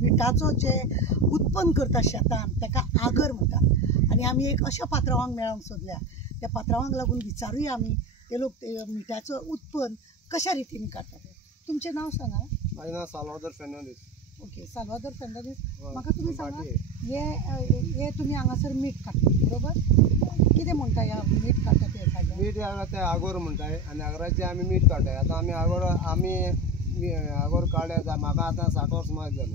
मिठाचो जे उत्पन्न करता शेतान ताका आगर म्हणटात आणि आमी एक अशा पात्रांवांक मेळोंक सोदल्या त्या पात्रांवांक लागून विचारूय आमी ते लोक मिठाचो उत्पन्न कशा रितीन काडटात. तुमचें नांव सांगा. माझें नांव साल्वादोर फेर्नांदीस. ओके, साल्वादोर फेर्नांदीस. म्हाका तुमी सांगा, हे तुमी हांगासर मीठ काडटा बरोबर, कितें म्हणटा ह्या मीठ काडटा ते? मीठ हांगा ते आगोर म्हणटाय आनी आगराचे आमी मीठ काडटाय. आतां आमी आगोर काडल्या म्हाका आतां 60 वर्सां मायज जाली.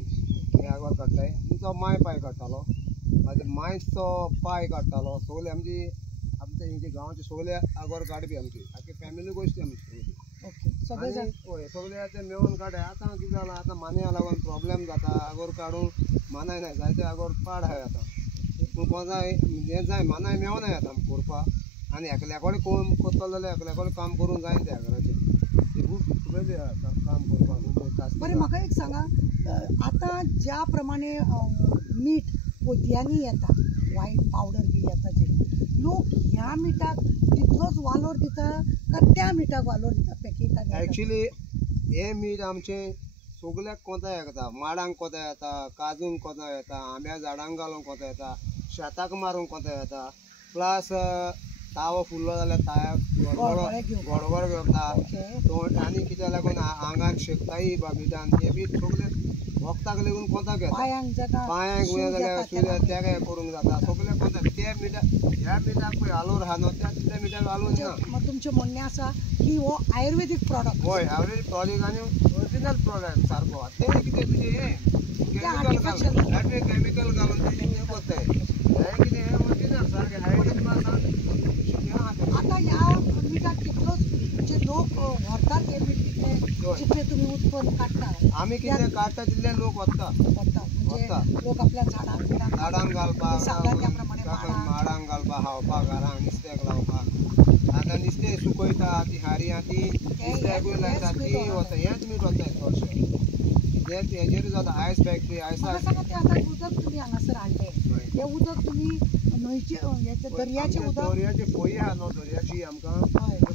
मी आगोर काडटाय. तुमचो माय पाय काडटालो, म्हाजे मायचो पाय काडटालो. सगळे आमचे हिंगे गांवाचे सगळे आगोर काडपी आमची आख्खी फॅमिली गोश्टी आमची सगळी. सगळे सगळे आतां मेळून काडटाय. आतां कितें जालां, आतां मानया लागून प्रॉब्लेम जाता. आगोर काडूंक मानाय नाय, जायते आगोर पाड आहाय आतां. पूण कोणाय हें जाय मानाय मेळनाय आतां करपाक. आनी एकल्या कडेन कोण करतलो जाल्यार एकल्या कडेन काम करूंक जायना त्या आगराचें. खूब पयलीं काम करपाक. बरें, म्हाका एक सांगा, आतां ज्या प्रमाणे मीठ पोतयांनी येता, वायट पावडर बी येता, जे लोक ह्या मिठाक तितलोच वालोर दिता काय त्या मिठाक वालोर दिता पॅकेटान? एक्चुली हे मीठ आमचें सगल्याक कोंता येता. माडांक कोंता येता, काजूंक कोंता येता, आंब्या झाडांक घालूंक कोंता येता, शेताक मारूंक कोंता येता. प्लस तावो फुल्लो जाल्यार तायाक गडगड घेता. आनी कित्याक लागून आंगाक शेकताय मिठान. हे बीठ सगळे वखदाक लागून कोंताक येता. पांयांक उयें जाल्यार सुर्या तेका हें करूंक जाता. सगळे कोंता ते मिठा ह्या मिठाक पळय आलोर आहा न्हू, त्या मिठाक घालून ना. मग तुमचें म्हणणें आसा की हो आयुर्वेदीक प्रॉडक्ट? हय, आयुर्वेदीक प्रॉडक्ट आनी ओरिजिनल प्रॉडक्ट सारको. ते कितें तुजें हें केमिकल घालून तें करताय. हे कितें हें ओरिजिनल सारकें आयुर्वेदीक आता ह्या मिठाक कितलोच जे लोक व्हरतात हे मीठ जितले तुम्ही उत्पन्न काडटा, आमी कितें काडटा तितले लोक व्हरतात. म्हणजे लोक आपल्या झाडांक घालपाक, माडांक घालपाक, खावपाक, घरांक नुस्त्याक लावपाक. आतां नुस्तें सुकयता, ती हारयां ती नुस्त्याकूय लायता, ती वता. हेंच मीठ वताय चडशें. हेजेर जाता आयस फॅक्टरी. आयसाक सांगा, ते आतां उदक तुमी हांगासर हाडलें, हे उदक तुमी न्हंयचे दर्याचें उदक? दर्याची फळी आहा न्हू, दर्याची आमकां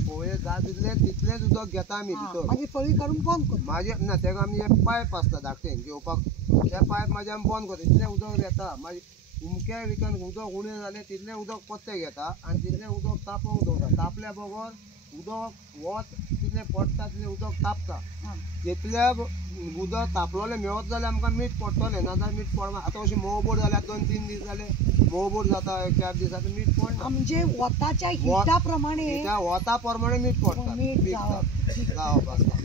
फळी जाता तितलेंच उदक घेता आमी भितर. मागीर फळी काडून बंद करता. मागीर ना, तेका आमी एक पायप आसता धाकटें घेवपाक. त्या पायप मागीर आमी बंद करता. तितलें उदक घेता. मागीर उमक्या विकान उदक उणें जालें तितलें उदक परतें घेता आनी तितलें उदक तापोवंक दवरता. तापल्या बरोबर उदक वत तितलें पडटा, तितलें उदक तापता. तितल्या उदक तापलोलें मेळत जाल्यार आमकां मीठ पडटलें, नाजाल्यार मीठ पडना. आतां अशें मोवबोड जाल्यार 2-3 दीस जाले मोवबोड जाता, 4 दीस जाता, मीठ पडना. म्हणजे वताच्या हिटा प्रमाणे, त्या वता प्रमाणे मीठ पडटा. मीठ जावप आसता.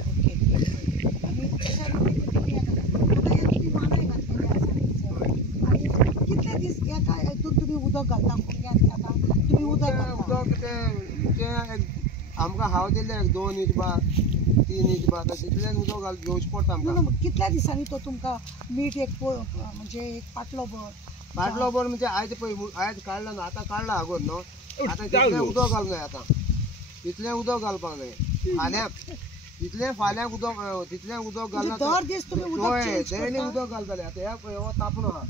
कितले दीस एका हितून तुमी उदक घालता कुडक्यान? आतां तुमी उदक तें आमकां हांव दिलें 2 इंच बा 3 इंच बा तितलें उदक घेवचें पडटा आमकां. कितल्या दिसांनी तो तुमकां मीठ एक म्हणजे एक पाटलो भर म्हणजे आयज पळय आयज काडला न्हू, आतां काडला आगोर न्हू, आतां तितलें उदक घालूंक जाय. आतां तितलें उदक घालपाक जाय. फाल्यां उदक घालना. दर दीस तुमी डेली उदक घालताले. आतां हे तापलो आहा,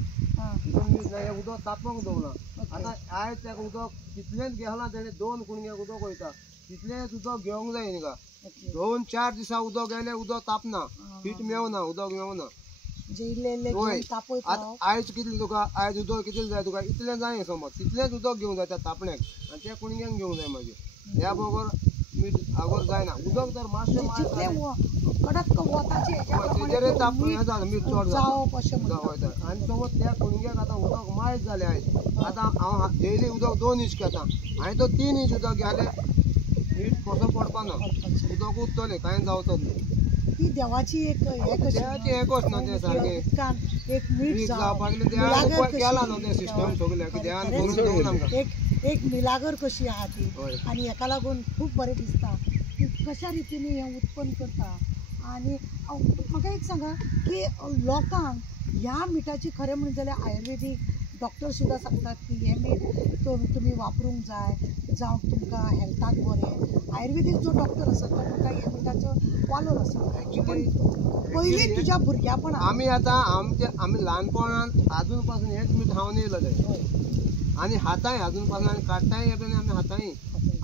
हे उदक तापोवंक दवरना. आतां आयज तेका उदक तितलेंच घालना. तेणें 2 कुणग्याक उदक वयता, तितलेंच उदक घेवंक जाय न्ही. 2-4 दिसा उदक गेलें उदक तापना, हीट मेवना, उदक मेवना. आयज कितलें तुका, आयज उदक कितलें जाय तुका, इतलें जाय समज, तितलेंच उदक घेवंक जाय त्या तापण्याक आनी त्या कुणग्यांक घेवंक जाय. मागीर ह्या बरोबर मीठ आगोर जायना. उदक जर मातशें तेजेर मीठ चड जाता. आनी समज त्या कुणग्याक आतां उदक मायज जालें आयज, आतां हांव डेली उदक 2 इंच घेता, हांवें तो 3 इंच उदक घालें, मीठ कसो पडपाना, उदक उरतलें, कांय जावचोच न्ही. ती देवाची एक एकच न्हू तें सारकें. एक मीठ जावपाक केला न्हू तें सिस्टम सगळें ध्यान करून दवरला आमकां. एक मिलागर कशी आहा ती. आनी हेका लागून खूब बरें दिसता की कशा रितीन हें उत्पन्न करता. आनी म्हाका एक सांगा की लोकांक ह्या मिठाची खरें म्हणून जाल्यार आयुर्वेदीक डॉक्टर सुद्दां सांगतात की हे मीठ तुमी वापरूंक जाय, जावं तुमकां हेल्थाक बरें. आयुर्वेदीक जो डॉक्टर आसा तो तुमकां हे मिठाचो वालोर आसा. पयलीं तुज्या भुरग्यापणान आमी ल्हानपणान आजून पासून हेच मीठ खावन येयलेले आनी हाताय आजून पासून आनी काडटाय हे पण आमी हाताय.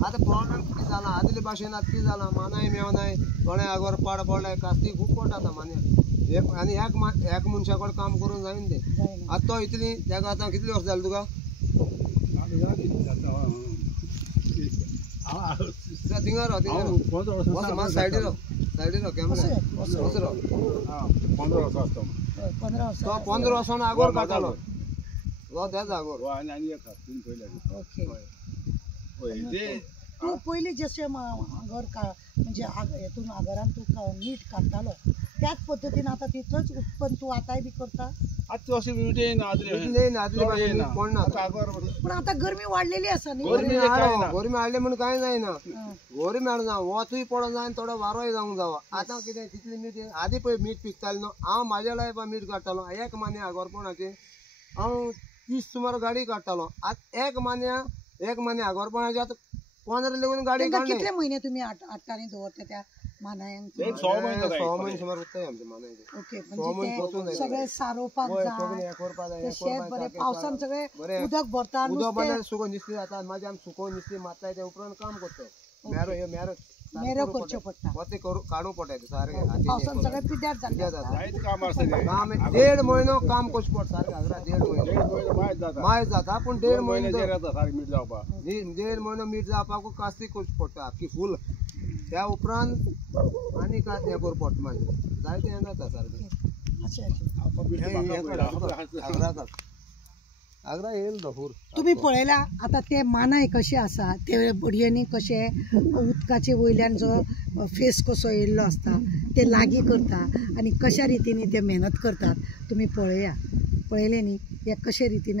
आतां प्रॉब्लेम कितें जाला, आदले भाशेन आतां कितें जालां, मानाय मेवनाय, कोणें आगोर पाड पडलाय, कास्ती खूब पडटा आतां मान्याक. आनी एक मनशा कडेन काम करून जायना तें जायना. आतां तो इतली तेका आतां कितलीं वर्सां जालीं तुका थिंगा राव सायडीर राव कॅमेरा असो राव 15 वर्सां आसता हय, 15 वर्सां. तो 15 वर्सां आगोर काडटालो तो त्याच आगोर आनी एक तीन पयले ओके. तू पयलीं जशें आगर म्हणजे हेतून आगरान तू मीठ काडटालो त्याच पद्दतीन आतां तितलोच उत्पन्न तू आतांय बी करता. आतां अशें मिठे ना पडना पण आता गरमी वाडलेली आसा न्ही. गोरमी हाडले म्हण कांय जायना गोरमी हाडना वतूय पडों जाय थोडो वारोय जावंक जावा आतां कितें तितली मीठ आदी पळय मीठ पिकतालें न्हू हांव म्हाज्या लायफा मीठ काडटालो एक मान्या आगोरपणाचे हांव 30 सुमार गाडी काडटालो आतां एक मान्या आगोरपणाचे आतां 15 लेगून गाडी काडली. कितले म्हयने तुमी हाडटानी दवरता त्या मानायांक. 6 महिने सुमार उत्ताय आमचे मानायचे. ओके. म्हणजे ते सगळे सारोवपाक जाय ते शेत बरें पावसान सगळे उदक भरता उदक भरल्यार सुकून नुस्तें जाता मागीर आमी सुकोवन नुस्तें मारताय ते उपरांत काम करताय मेरो करचें पडटा. वते काडूं पडटा सारकें पावसान सगळे पिड्ड्यार जाता. काम आसता काम 1.5 म्हयनो काम करचें पडटा सारकें हांगा 1.5 म्हयनो मायज जाता पूण 1.5 म्हयनो सारकें मीठ जावपाक 1.5 म्हयनो मीठ जावपाक कास्ती करची पडटा की फूल त्या उपरांत आनी कांय हें करचें पडटा मागीर जायतें हें जाता सारकें. आग्रा येयल दोहूर तुम्ही पळयला आता ते मानाय कशे आसा ते बडयेनी कशे उदकाचे वयल्यान जो फेस कसो येयल्लो आसता ते लागीं करता आनी कशा रितीनी ते मेहनत करतात तुम्ही पळया पळयले न्ही हे कशे रितीन